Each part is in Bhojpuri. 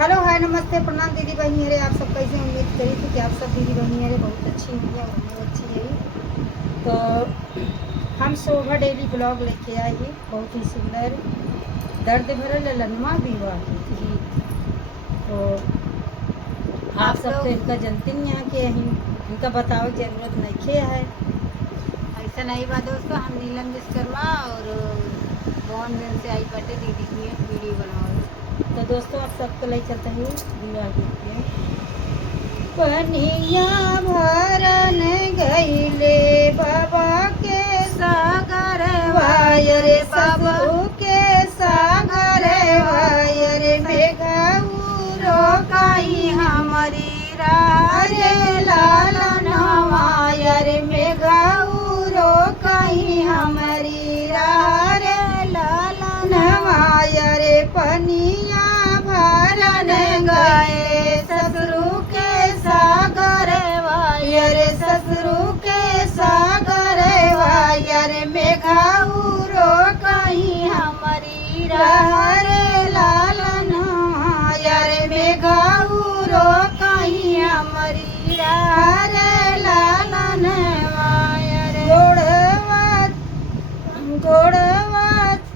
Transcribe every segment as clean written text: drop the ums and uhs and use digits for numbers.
हेलो हाय नमस्ते प्रणाम दीदी बहनी अरे आप सब कैसे उम्मीद करी थी कि आप सब दीदी बहनी अरे बहुत अच्छी होंगी और बहुत अच्छी है। तो हम शोभा डेली ब्लॉग लेके आए हैं बहुत ही सुंदर दर्द भरल ललनमा विवाह की। तो आप सब तो इनका जनते नहीं यहाँ के हैं, इनका बताओ जरूरत नहीं है। ऐसा नहीं बा दोस्तों, हम नीलम विश्वकर्मा और कौन से आई बटे दीदी की वीडियो बनाओ। तो दोस्तों आप सबको ले चलते हैं विवाह गीत में। पनिया भरन गईले बाबा के सागर वायर सबू के सागर वायर मेघाउरो काई हमारी राजे लालन वायर मेघाउरो कहीं हमारी रे लालन वायर पनिया भरन गए ससुरु के सागर वायर ससुरु के सागर वायर मेघाउरो कहीं हमारी रे लालन वायर मेघाउरो कहीं हमारी रे लालन वायर गोड़वत गोड़वत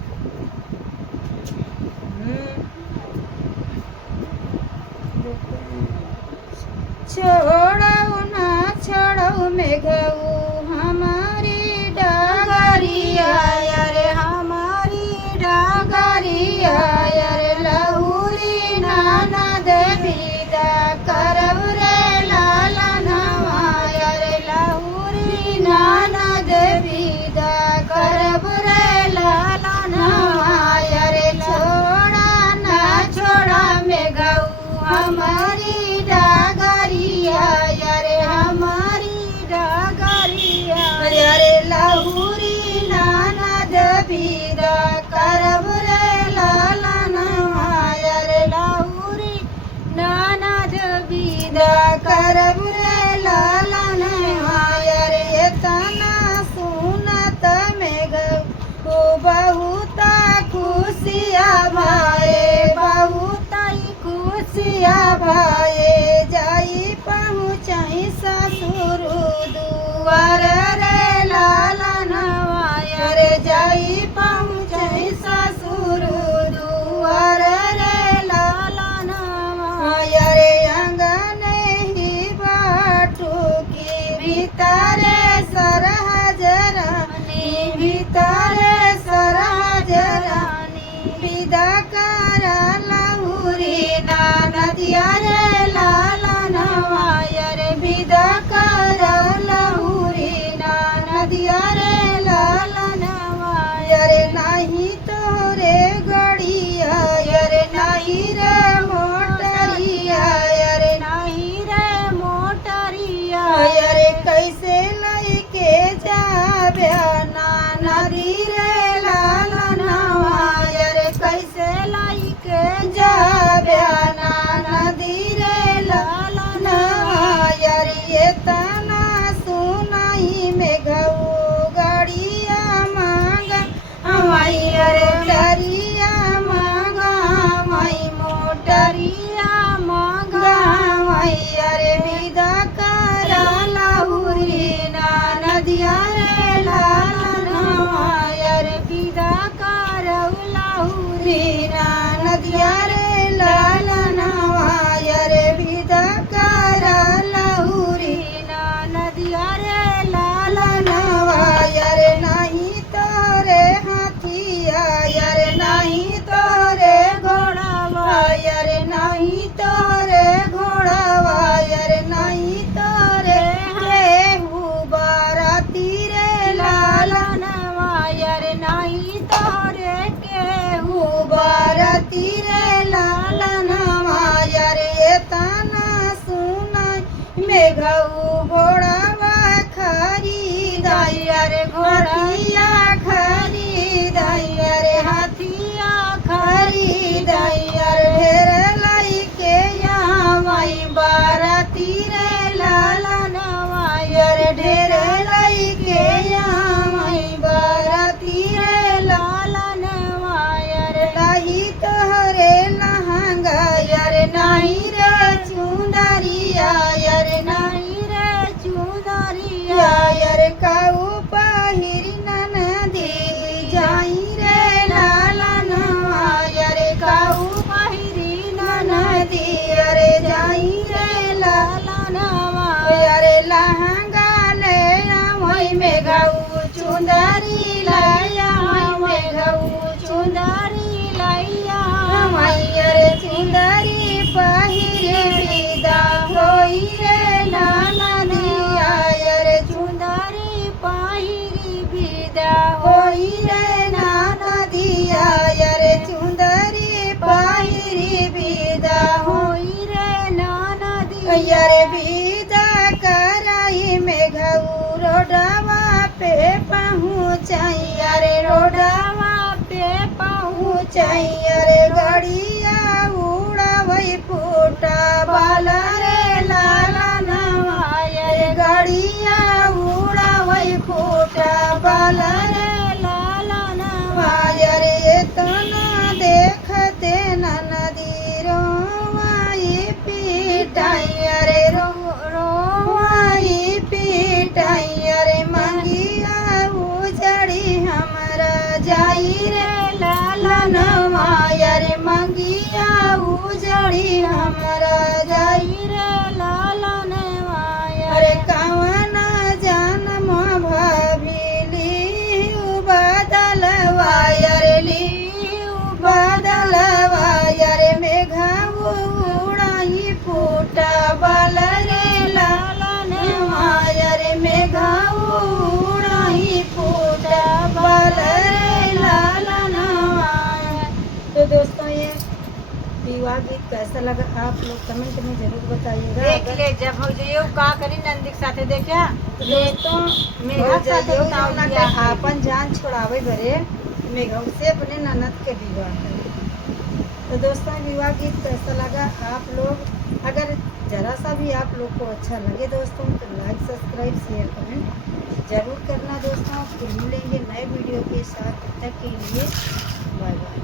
छोड़ऊ ना छोड़ऊ मेघऊ हमारी डगरिया रे हमारी डगरिया रे लहुरी नाना देवीदा करब रे लालन वायर लहुरी नाना देवीदा करब रे लालन वायर छोड़ा ना छोड़ा मेघऊ हमारी डगरिया रे हमारी डगरिया रे लहुरी नाना देवीदा करब रे लालन वायर लहुरी नाना देवीदा करब रे लालन वायर एतना सुनत मेघऊ बहुत खुशिया भाए बहुत खुशिया भाए जाई पहुँचाई ससुर दुआर रे लालन वायर जाई पहुँचाई ससुर दुआर रे लालन वायर अंगन ही बाटू की भीतरे सरहज रानी भीतरे सरहज रानी विदा कर लहुरी नदिया रे लालन वायर विदा कर लहुरी नदिया रे लालन वायर नहीं तोरे गड़िया यर नहीं रे मोटरिया यर नहीं रे मोटरिया यर कैसे लइके जाबे ना नदी रे लालन वायर कैसे लइके जाबे ना नदी रे लालन वायर एतना सुनाई मेघऊ गाड़िया मांगा वायर डरिया मांगा माई मोटरिया मांगा वायर विदा कर लहुरी नदिया रे लालन वायर विदा कर लहुरी नदिया रे लालन वायर विदा कर लहुरी नदिया रे लालन वायर नहीं तोरे हाथिया यर नहीं तोरे घोड़ा वायर नहीं तोरे घोड़ा वायर नहीं तोरे केहू बाराती रे लालन वायर नहीं तोरे केहू बाराती रे लालन वायर एतना सुनाई मेघऊ घोड़ावा खरीदाई रे घोड़िया खरीदाई रे हाथिया खरीदाई ढेर लइके यहाँ माई बाराती रे लालन वायर ढेर लइके यहाँ माई बाराती रे लालन चुंदरी लैया मेघऊ चुंदरी लैया मैया रे चुंदरी पहिरे विदा होई रे ननदिया रे चुंदरी पहिरी विदा होई रे ननदिया रे चुंदरी पहिरी विदा होई रे ननदी रे विदा कराई मेघऊ रोडवा पे पहुँचैया रे रोडवा पे पहुँचैया रे गड़िया उड़ावई फूटा बाला रे लाला नवाया रे गड़िया उड़ावई फूटा बाला रे लाला नवाया रे तना देखते नदी रोवाई पीटाइया रे रोवाई पीटाइया रे मंगिया उजड़ी हमरा जाई रे लाला नवाया रे मंगिया उजड़ी हमरा जाई रे लाला नवाया रे कवना जन्म भाभिली बदलवाया रे ली बदलवाया रे मेघऊ उड़ाई फूटा बल रे लाला नवाया रे मेघऊ उड़ाई फूटा बल रे लाला नवाया। तो दोस्तों ये विवाह गीत कैसा लगा आप लोग कमेंट में जरूर बताइएगा। देख ले जब हो जाइयो का करी नंदी के साथे देखा तो दोस्तों मेघा के साथे बताओ ना दिया है। आपन जान छोड़ावे घरे मेघऊ से अपने ननद के विवाह करे। तो दोस्तों विवाह गीत कैसा लगा आप लोग अगर जरा सा भी आप लोग को अच्छा लगे दोस्तों तो लाइक सब्सक्राइब शेयर कमेंट जरूर करना दोस्तों। फिर मिलेंगे नए वीडियो के साथ, तब तक के लिए बाय बाय।